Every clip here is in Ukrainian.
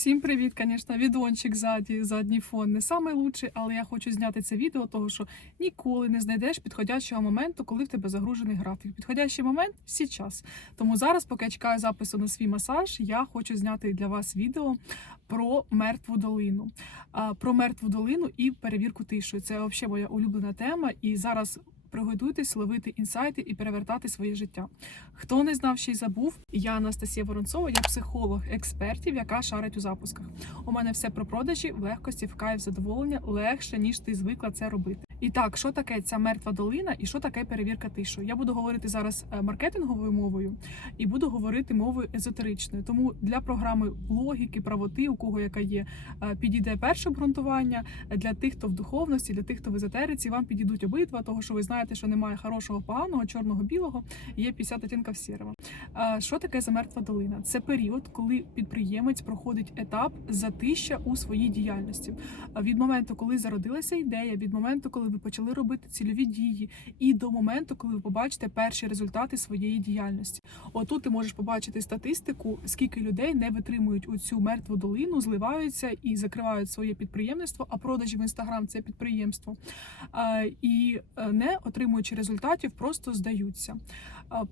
Всім привіт, звісно, відончик ззаді, задній фон не самий лучший, але я хочу зняти це відео, того що ніколи не знайдеш підходящого моменту, коли в тебе загружений графік. Підходящий момент зараз. Тому зараз, поки я чекаю запису на свій масаж, я хочу зняти для вас відео про мертву долину. Про мертву долину і перевірку тишою. Це взагалі моя улюблена тема. І зараз. Приготуйтесь ловити інсайти і перевертати своє життя. Хто не знав ще й забув, я Анастасія Воронцова, я психолог експертів, яка шарить у запусках. У мене все про продажі, легкості, в кайф, задоволення легше ніж ти звикла це робити. І так, що таке ця мертва долина, і що таке перевірка тишою? Я буду говорити зараз е, маркетинговою мовою і буду говорити мовою езотеричною. Тому для програми логіки, правоти, у кого яка є, е, підійде перше обґрунтування. Для тих, хто в духовності, для тих, хто в езотериці, вам підійдуть обидва, того що ви знаєте, що немає хорошого, поганого, чорного, білого, є 50 оттінків сірого. А Що таке за мертва долина? Це період, коли підприємець проходить етап затища у своїй діяльності. Від моменту, коли зародилася ідея, від моменту, коли ви почали робити цільові дії, і до моменту, коли ви побачите перші результати своєї діяльності. Отут ти можеш побачити статистику, скільки людей не витримують у цю мертву долину, зливаються і закривають своє підприємництво, а продажі в інстаграм це підприємство. І е, не отримуючи результатів, просто здаються.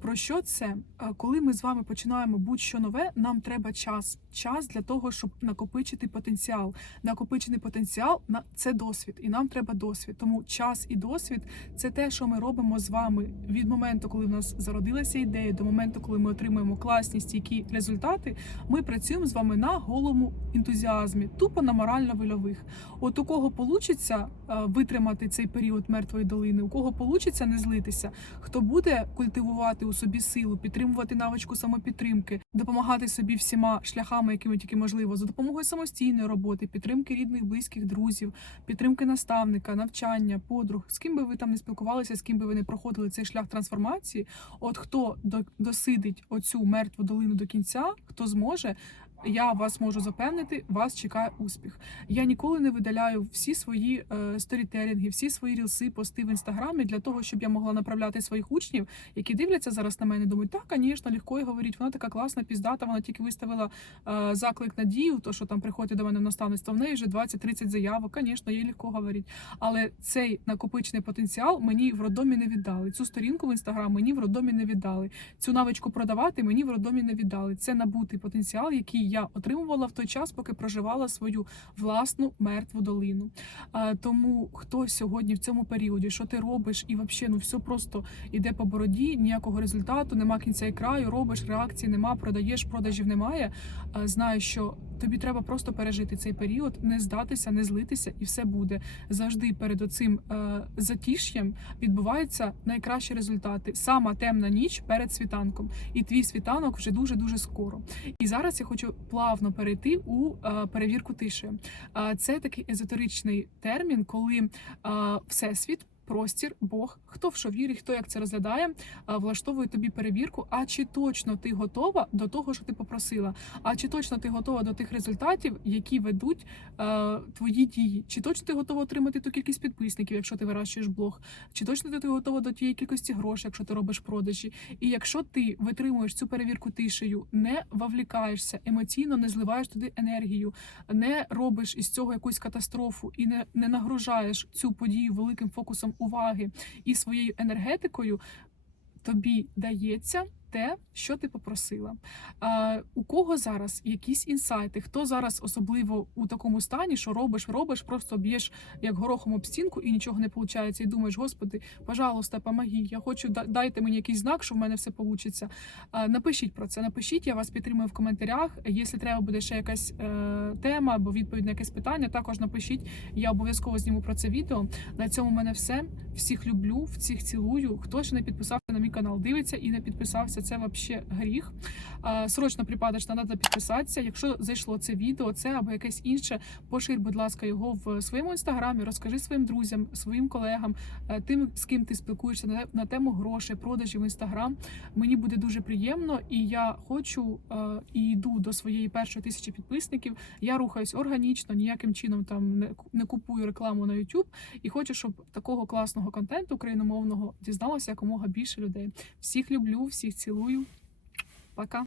Про що це? Коли ми з вами починаємо будь-що нове, нам треба час. Час для того, щоб накопичити потенціал. Накопичений потенціал на це досвід, і нам треба досвід. Тому час і досвід це те, що ми робимо з вами від моменту, коли в нас зародилася ідея, до моменту, коли ми отримуємо класні стійкі результати. Ми працюємо з вами на голому ентузіазмі, тупо на морально-вильових. От у кого получиться е, витримати цей період мертвої долини, у кого получиться не злитися, хто буде культивувати у собі силу, підтримувати навичку самопідтримки, допомагати собі всіма шляхами, якими тільки можливо, за допомогою самостійної роботи, підтримки рідних, близьких, друзів, підтримки наставника, навчання, подруг, з ким би ви там не спілкувалися, з ким би ви не проходили цей шлях трансформації. От хто до- досидить оцю мертву долину до кінця, хто зможе. Я вас можу запевнити, вас чекає успіх. Я ніколи не видаляю всі свої е, сторітелінги, всі свої рілси, пости в інстаграмі для того, щоб я могла направляти своїх учнів, які дивляться зараз на мене, думають, так, звісно, легко і говорить, вона така класна, піздата, вона тільки виставила е, заклик на дію, то що там приходить до мене в наставництво, в неї вже 20-30 заявок, звісно, їй легко говорить. Але цей накопичений потенціал мені в роддомі не віддали. Цю сторінку в інстаграм мені в роддомі не віддали. Цю навичку продавати мені в роддомі не віддали. Це набутий потенціал, який я отримувала в той час, поки проживала свою власну мертву долину. Тому хто сьогодні в цьому періоді, що ти робиш, і взагалі ну все просто іде по бороді, ніякого результату, нема кінця і краю, робиш реакції, нема, продаєш, продажів немає. Знаю, що тобі треба просто пережити цей період, не здатися, не злитися, і все буде завжди перед оцим е, затіш'ям відбуваються найкращі результати. Сама темна ніч перед світанком, і твій світанок вже дуже дуже скоро. І зараз я хочу плавно перейти у е, перевірку тиші. Е, Це такий езотеричний термін, коли е, всесвіт. Простір, Бог, хто в що вірить, хто як це розглядає, влаштовує тобі перевірку. А чи точно ти готова до того, що ти попросила? А чи точно ти готова до тих результатів, які ведуть е, твої дії? Чи точно ти готова отримати ту кількість підписників, якщо ти вирощуєш блог? Чи точно ти готова до тієї кількості грошей, якщо ти робиш продажі? І якщо ти витримуєш цю перевірку тишею, не вовлікаєшся емоційно, не зливаєш туди енергію, не робиш із цього якусь катастрофу і не, не нагружаєш цю подію великим фокусом уваги і своєю енергетикою, тобі дається те, що ти попросила. А, у кого зараз якісь інсайти? Хто зараз особливо у такому стані, що робиш, робиш, просто б'єш як горохом об стінку і нічого не виходить, і думаєш, господи, пожалуйста, помоги, я хочу дайте мені якийсь знак, що в мене все вийде. Напишіть про це, напишіть, я вас підтримую в коментарях. Якщо треба буде ще якась е, тема або відповідь на якесь питання, також напишіть. Я обов'язково зніму про це відео. На цьому в мене все. Всіх люблю, всіх цілую. Хто ще не підписався на мій канал, дивиться і не підписався, це взагалі гріх. Срочно припадочно треба підписатися. Якщо зайшло це відео, це або якесь інше, поширь, будь ласка, його в своєму інстаграмі, розкажи своїм друзям, своїм колегам, е, тим, з ким ти спілкуєшся на, тему грошей, продажів в інстаграм. Мені буде дуже приємно, і я хочу е, і йду до своєї першої тисячі підписників. Я рухаюсь органічно, ніяким чином там не, купую рекламу на YouTube. І хочу, щоб такого класного контенту україномовного дізналося якомога більше людей. Всіх люблю, всіх цілую. Пока.